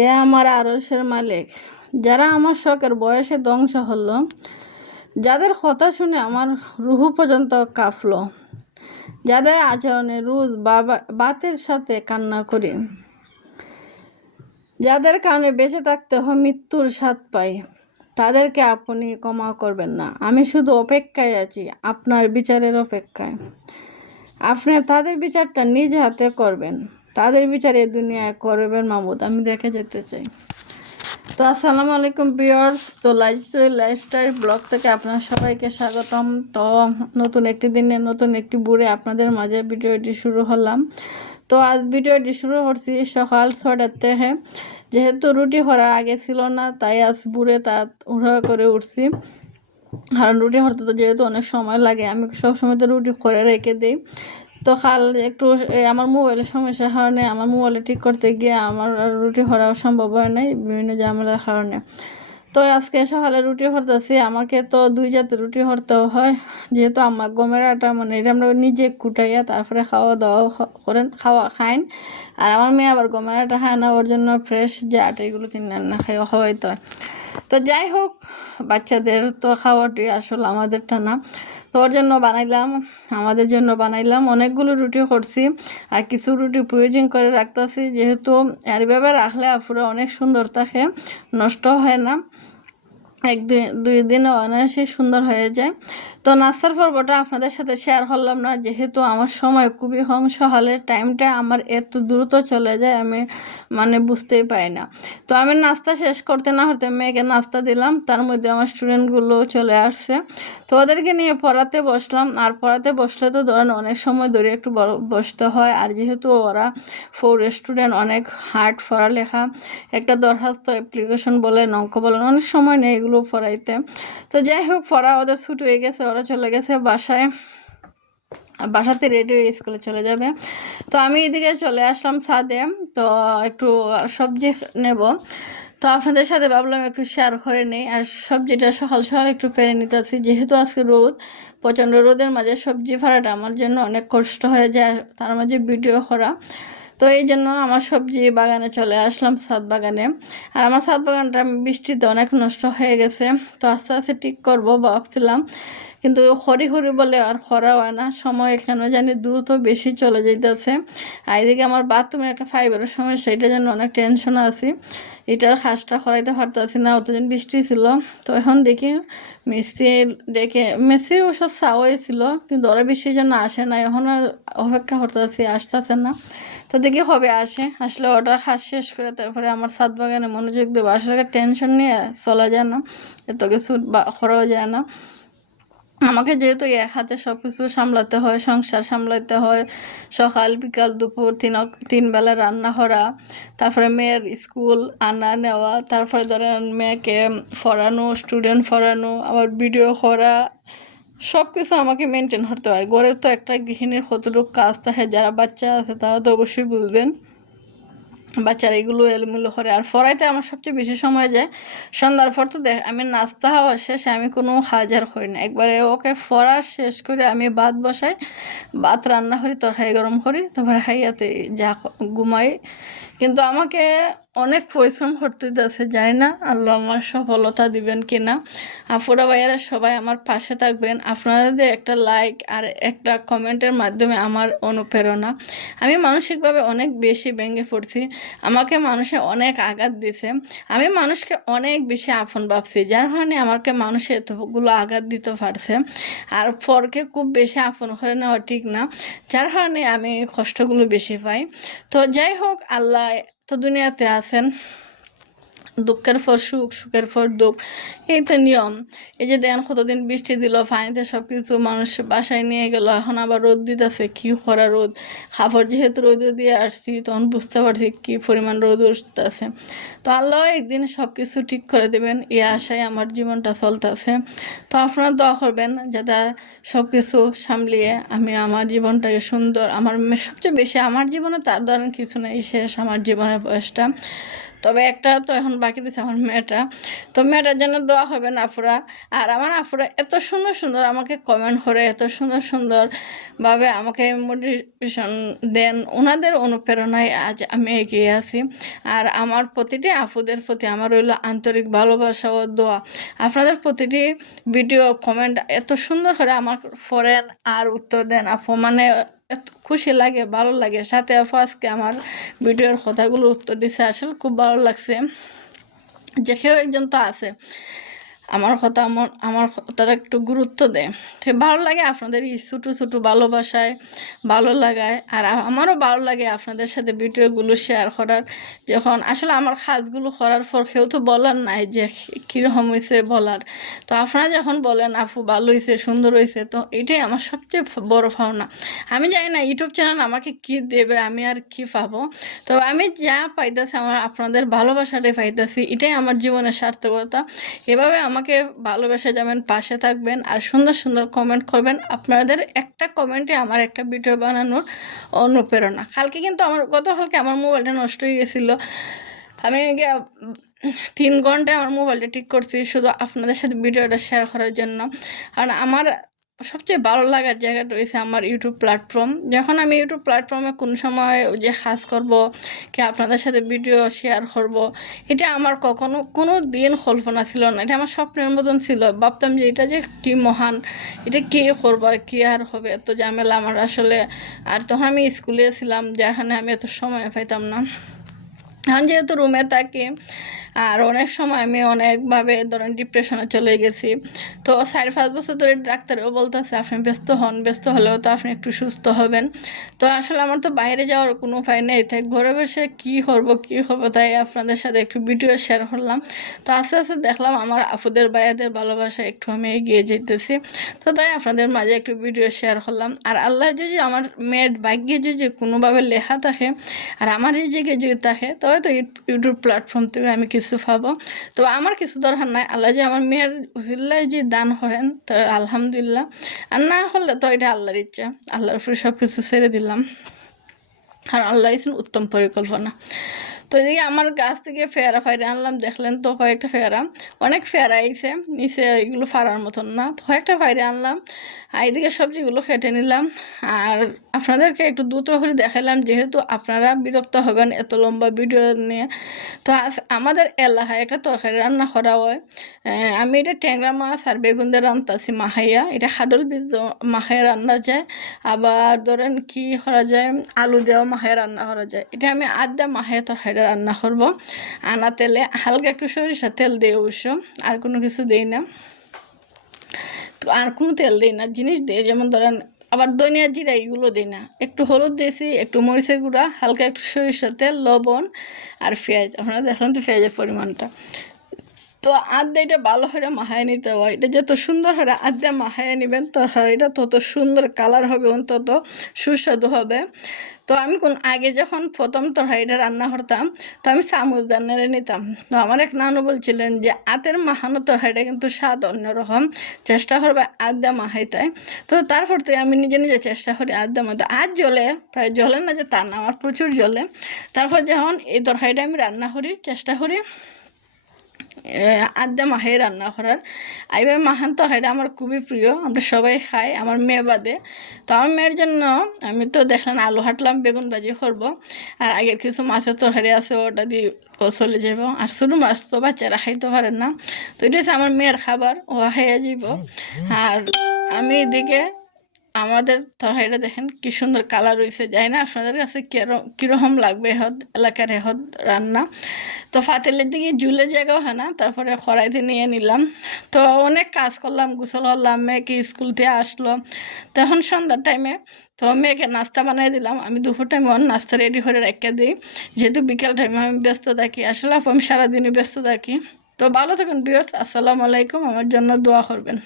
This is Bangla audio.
এ আমার আরশের মালিক, যারা আমার শখের বয়সে ধ্বংস হলো, যাদের কথা শুনে আমার রুহু পর্যন্ত কাঁপলো, যাদের আচরণে রোজ বাতের সাথে কান্না করি, যাদের কারণে বেঁচে থাকতে হয় মৃত্যুর স্বাদ পাই, তাদেরকে আপনি ক্ষমা করবেন না। আমি শুধু অপেক্ষায় আছি, আপনার বিচারের অপেক্ষায়। আপনি তাদের বিচারটা নিজ হাতে করবেন, তাদের বিচার এই দুনিয়ায় করবেন মাহমুদ। আমি দেখে যেতে চাই। তো আসসালামু আলাইকুম ভিউয়ার্স, তো লাইফস্টাইল ব্লগ থেকে আপনার সবাইকে স্বাগতম। তো নতুন একটি দিনে নতুন একটি বুড়ে আপনাদের মাঝে ভিডিওটি শুরু হলাম। তো আজ ভিডিওটি শুরু করছি সকাল 6টার থেকে। যেহেতু রুটি করার আগে ছিল না, তাই আজ বুড়ে তার উড়া করে উঠছি। কারণ রুটি করতে তো যেহেতু অনেক সময় লাগে, আমি সবসময় তো রুটি করে রেখে দিই। তো কাল একটু আমার মোবাইলের সমস্যার কারণে আমার মোবাইলে ঠিক করতে গিয়ে আমার রুটি করা সম্ভব হয় নাই, বিভিন্ন ঝামেলার কারণে। তো আজকে সকালে রুটি করতেছি। আমাকে তো দুই জাতের রুটি করতে হয়, যেহেতু আমার গমের আটা মানে এটা আমরা নিজে কুটাইয়া তারপরে খাওয়া দাওয়া করেন, খাইন। আর আমার মেয়ে আবার গমের আটা খায় না, ওর জন্য ফ্রেশ যে আটা এগুলো কিনে না খাওয়াইতে হয়। তো যাই হোক, বাচ্চাদের তো খাওয়াটি আসলে আমাদেরটা না। তো ওর জন্য বানাইলাম, আমাদের জন্য বানাইলাম। অনেকগুলো রুটি করছি, আর কিছু রুটি প্রয়োজন করে রাখতেছি, যেহেতু এভাবে রাখলে পুরো অনেক সুন্দর থাকে, নষ্ট হয় না, দুই দিনে অনায়াসে সুন্দর হয়ে যায়। তো নাস্তার পর্বটা আপনাদের সাথে শেয়ার করলাম না, যেহেতু আমার সময় খুবই কম। সকালের টাইমটা আমার এত দ্রুত চলে যায়, আমি মানে বুঝতেই পারি না। তো আমি নাস্তা শেষ করতে না করতে মেয়েকে নাস্তা দিলাম, তার মধ্যে আমার স্টুডেন্টগুলো চলে আসছে। তো ওদেরকে নিয়ে পড়াতে বসলাম। আর পড়াতে বসলে তো ধরেন অনেক সময় ধরে একটু বসতে হয়, আর যেহেতু ওরা 4 স্টুডেন্ট, অনেক হার্ড পড়ালেখা, একটা দরখাস্ত অ্যাপ্লিকেশন বলেন, অঙ্ক বলেন, অনেক সময় নেই এগুলো পড়াইতে। তো যাই হোক, পড়া ওদের ছুটি হয়ে গেছে, ওরা চলে গেছে বাসাতে রেডি হয়ে স্কুলে চলে যাবে। তো আমি এদিকে চলে আসলাম ছাদে, তো একটু সবজি নেব। তো আপনাদের সাথে ভাবলাম একটু শেয়ার করে নেই। আর সবজিটা সকাল সকাল একটু পেরে নিতেছি, যেহেতু আজকে রোদ, প্রচণ্ড রোদের মাঝে সবজি ফাড়াটা আমার জন্য অনেক কষ্ট হয়ে যায়, তার মাঝে ভিডিও করা। তো এই জন্য আমার সবজি বাগানে চলে আসলাম, ছাদ বাগানে। আর আমার ছাদ বাগানটা বৃষ্টিতে অনেক নষ্ট হয়ে গেছে, তো আস্তে আস্তে ঠিক করবো ভাবছিলাম, কিন্তু খড়ি বলে আর খরা হয় না, সময় কেন জানি দ্রুত বেশি চলে যেতেছে। আর এদিকে আমার বাথরুমের একটা ফাইবারের সমস্যা, এটার জন্য অনেক টেনশন আছি। এটার খাসটা খরাইতে পারতেছি না, অতদিন বৃষ্টি ছিল। তো এখন দেখি মিস্ত্রি ওসব চাওয়াই ছিল, কিন্তু ওরা বৃষ্টির জন্য আসে না, এখন অপেক্ষা করতেছি, আসতেছে না। তো দেখি কবে আসলে ওটা খাস শেষ করে তারপরে আমার ছাদ বাগানে মনোযোগ দেবো। আসলে টেনশন নিয়ে চলা যায় না, এত কিছু করাও যায় না। আমাকে যেহেতু এক হাতে সব কিছু সামলাতে হয়, সংসার সামলাতে হয়, সকাল বিকাল দুপুর তিন বেলা রান্না করা, তারপরে মেয়ের স্কুল আনা নেওয়া, তারপরে ধরেন মেয়েকে পড়ানো, স্টুডেন্ট পড়ানো, আবার ভিডিও করা, সব কিছু আমাকে মেনটেন করতে হয়। ঘরের তো একটা গৃহিণীর কতটুকু কাজ থাকে, যারা বাচ্চা আছে তারা তো অবশ্যই বুঝবেন। বাচ্চারা এগুলো এলোমেলো করে। আর পড়াইতে আমার সবচেয়ে বেশি সময় যায় সন্ধ্যার পর। তো আমি নাস্তা হওয়া শেষে আমি কোনো হাজার করি না, একবারে ওকে পড়া শেষ করে আমি ভাত বসাই, ভাত রান্না করি, তরকারি গরম করি, তারপরে খাইয়াতে যা ঘুমাই। কিন্তু আমাকে অনেক পরিশ্রম করতে হইতেছে, জানি না আল্লাহ আমার সফলতা দিবেন কিনা। আপুরা ভাইয়ারা সবাই আমার পাশে থাকবেন, আপনাদের একটা লাইক আর একটা কমেন্টের মাধ্যমে আমার অনুপ্রেরণা। আমি মানসিকভাবে অনেক বেশি ভেঙে পড়ছি, আমাকে মানুষে অনেক আঘাত দিছে, আমি মানুষকে অনেক বেশি আপন ভাবছি, যার কারণে আমাকে মানুষে এতগুলো আঘাত দিতে পারছে। আর পরকে খুব বেশি আপন করে নেওয়া ঠিক না, যার কারণে আমি কষ্টগুলো বেশি পাই। তো যাই হোক, আল্লাহ তো দুনিয়াতে আছেন, দুঃখের পর সুখ, সুখের পর দুঃখ, এই তো নিয়ম। এই যে দেখেন কতদিন বৃষ্টি দিল, পানিতে সব কিছু মানুষ বাসায় নিয়ে গেল, এখন আবার রোদ দিতেছে, কি খরা রোদ। খাবার যেহেতু রোদ দিয়ে আসছি, তখন বুঝতে পারছি কি পরিমাণ রোদ উঠতেছে। তো আল্লাহ একদিন সব কিছু ঠিক করে দেবেন, এই আশায় আমার জীবনটা চলতেছে। তো আপনারা দোয়া করবেন যাতে সব কিছু সামলিয়ে আমি আমার জীবনটাকে সুন্দর, আমার সবচেয়ে বেশি আমার জীবনে তার ধরেন কিছু নেই, শেষ আমার জীবনের বয়সটা। তবে একটা তো এখন বাকি দিচ্ছে আমার মেয়েটা। তো মেয়েটার জন্য দোয়া হবেন আপুরা। আর আমার আপুরা এত সুন্দর সুন্দর আমাকে কমেন্ট করে, এত সুন্দর সুন্দরভাবে আমাকে মোটিভেশন দেন, ওনাদের অনুপ্রেরণায় আজ আমি এগিয়ে আছি। আর আমার প্রতিটি আপুদের প্রতি আমার রইল আন্তরিক ভালোবাসা ও দোয়া। আপনাদের প্রতিটি ভিডিও কমেন্ট এত সুন্দর করে আমার পড়েন আর উত্তর দেন আপু, মানে এত খুশি লাগে, ভালো লাগে। সাথে আপু আজকে আমার ভিডিওর কথাগুলো উত্তর দিছে, আসলে খুব ভালো লাগছে যে কেউ একজন তো আছে আমার কথাটা একটু গুরুত্ব দেয়। তো ভালো লাগে আপনাদের এই ছোটো ছোটো ভালোবাসায়, ভালো লাগায়। আর আমারও ভালো লাগে আপনাদের সাথে ভিডিওগুলো শেয়ার করার। যখন আসলে আমার কাজগুলো করার পর কেউ তো বলার নাই যে কীরকম হয়েছে বলার, তো আপনারা যখন বলেন আপু ভালো হয়েছে, সুন্দর হয়েছে, তো এটাই আমার সবচেয়ে বড় পাওনা। আমি জানি না ইউটিউব চ্যানেল আমাকে কি দেবে, আমি আর কি পাবো। তো আমি যা পাইতেছি আমার আপনাদের ভালোবাসাটাই পাইতেছি, এটাই আমার জীবনের সার্থকতা। এভাবে আমাকে ভালোবেসে যাবেন, পাশে থাকবেন আর সুন্দর সুন্দর কমেন্ট করবেন। আপনাদের একটা কমেন্টে আমার একটা ভিডিও বানানোর অনুপ্রেরণা। গতকালকে আমার মোবাইলটা নষ্ট হয়ে গেছিলো, আমি 3 ঘন্টায় আমার মোবাইলটা ঠিক করছি শুধু আপনাদের সাথে ভিডিওটা শেয়ার করার জন্য। কারণ আমার সবচেয়ে ভালো লাগার জায়গাটা রয়েছে আমার ইউটিউব প্ল্যাটফর্ম। যখন আমি ইউটিউব প্ল্যাটফর্মে কোনো সময় যে কাজ করব কি আপনাদের সাথে ভিডিও শেয়ার করব, এটা আমার কোনো দিন কল্পনা ছিল না। এটা আমার স্বপ্নের মতন ছিল। ভাবতাম যে এটা যে কী মহান, এটা কে করবো আর কী আর হবে, এত ঝামেলা আমার আসলে। আর তখন আমি স্কুলে ছিলাম, যেখানে আমি এত সময় পাইতাম না। এখন যেহেতু রুমে থাকি আর অনেক সময় আমি অনেকভাবে ধরেন ডিপ্রেশনে চলে গেছি। তো 4-5 বছর ধরে ডাক্তারও বলতেছে আপনি ব্যস্ত হন, ব্যস্ত হলেও তো আপনি একটু সুস্থ হবেন। তো আসলে আমার তো বাইরে যাওয়ার কোনো উপায় নেই, তাই ঘরে বসে কী করবো, তাই আপনাদের সাথে একটু ভিডিও শেয়ার করলাম। তো আস্তে আস্তে দেখলাম আমার আপুদের ভাইয়াদের ভালোবাসা একটু আমি এগিয়ে যেতেছি, তো তাই আপনাদের মাঝে একটু ভিডিও শেয়ার করলাম। আর আল্লাহ যদি আমার মেয়ের ভাগ্যে যদি কোনোভাবে লেখা থাকে আর আমার এই জায়গায় যদি থাকে, তবে তো ইউটিউব প্ল্যাটফর্ম থেকে আমি কিছু পাবো। তো আমার কিছু দরকার নাই, আল্লাহ যে আমার মেয়ের উসিলায় যে দান করেন তো আলহামদুলিল্লাহ। আর না হলে তো এটা আল্লাহর ইচ্ছা, আল্লাহর উপরে সব কিছু ছেড়ে দিলাম। আর আল্লাহ ইসেন উত্তম পরিকল্পনা। তো এদিকে আমার গাছ থেকে ফেয়ারা ফাইরে আনলাম, দেখলেন তো কয়েকটা ফেয়ারা, অনেক ফেয়ারা আইছে নিচে, এগুলো ফাড়ার মতন না, তো কয়েকটা ফাইরে আনলাম। আর এদিকে সবজিগুলো কেটে নিলাম। আর আপনাদেরকে একটু দ্রুত করে দেখালাম, যেহেতু আপনারা বিরক্ত হবেন এত লম্বা ভিডিও নিয়ে। তো আমাদের এলাকায় একটা তরকারি রান্না করা হয়, আমি এটা ট্যাংরা মাছ আর বেগুন দিয়ে রান্নাছি মাখাইয়া, এটা খাডল বীজ মাখাইয়া রান্না যায়। আবার ধরেন কি করা যায়, আলু দেওয়া মাখাইয়া রান্না করা যায়। এটা আমি আদা মাখাইয়া তরকারিটা রান্না করবো। আনা তেলে হালকা একটু সরিষা তেল দিয়ে অবশ্য, আর কোনো কিছু দেই না। তো আর কোনো তেল দিই না, জিনিস দিই যেমন ধরেন আবার ধনিয়া জিরা এগুলো দিই না। একটু হলুদ দিয়েছি, একটু মরিচের গুঁড়া, হালকা একটু সরিষার তেল, লবণ আর পেঁয়াজ। আপনারা দেখলেন তো পেঁয়াজের পরিমাণটা। তো আদা এটা ভালো করে মাখায় নিতে হয়, এটা যত সুন্দর করে আদা মাখায় নেবেন তরকারিটা তত সুন্দর কালার হবে এবং তত সুস্বাদু হবে। তো আমি আগে যখন প্রথম তরকারিটা রান্না করতাম, তো আমি চামচ দান্নারে নিতাম। তো আমার এক নানু বলছিলেন যে আতের মাখানো তরকারিটা কিন্তু স্বাদ অন্যরকম, চেষ্টা করবে আদা মাখাইতে। তো তারপর তো আমি নিজে নিজে চেষ্টা করি আদা মতো। আর জলে প্রায় জলে না যে তা না, আমার প্রচুর জলে। তারপর যখন এই তরকারিটা আমি রান্না করি, চেষ্টা করি আদা মাখাই রান্না করার। এইভাবে মাখান তরকারিটা আমার খুবই প্রিয়, আমরা সবাই খাই, আমার মেয়ে বাদে। তো আমার মেয়ের জন্য আমি তো দেখলাম আলু হাঁটলাম, বেগুন ভাজি করবো। আর আগের কিছু মাছের তরকারি আছে, ওটা দিয়ে ও চলে যাব। আর ছোটো মাছ তো বাচ্চারা খাইতে পারে না, তো এটা হচ্ছে আমার মেয়ের খাবার, ও খাইয়া যাব। আর আমি এদিকে আমাদের তরকারিটা দেখেন কি সুন্দর কালার হয়েছে, যাই না আপনাদের কাছে কীরকম লাগবে হদ এলাকার হদ রান্না। তো ফাতেলের দিকে জুলে জায়গাও হয় না, তারপরে কড়াইতে নিয়ে নিলাম। তো অনেক কাজ করলাম, গোসল করলাম, মেয়েকে স্কুল থেকে আসলো, তখন সন্ধ্যার টাইমে তো মেয়েকে নাস্তা বানিয়ে দিলাম। আমি দুপুর টাইমে নাস্তা রেডি করে রেখে দিই, যেহেতু বিকেল টাইমে আমি ব্যস্ত থাকি। আসলে আমি সারাদিনই ব্যস্ত থাকি। তো ভালো থাকুন ভিউয়ার্স, আসসালামু আলাইকুম, আমার জন্য দোয়া করবেন।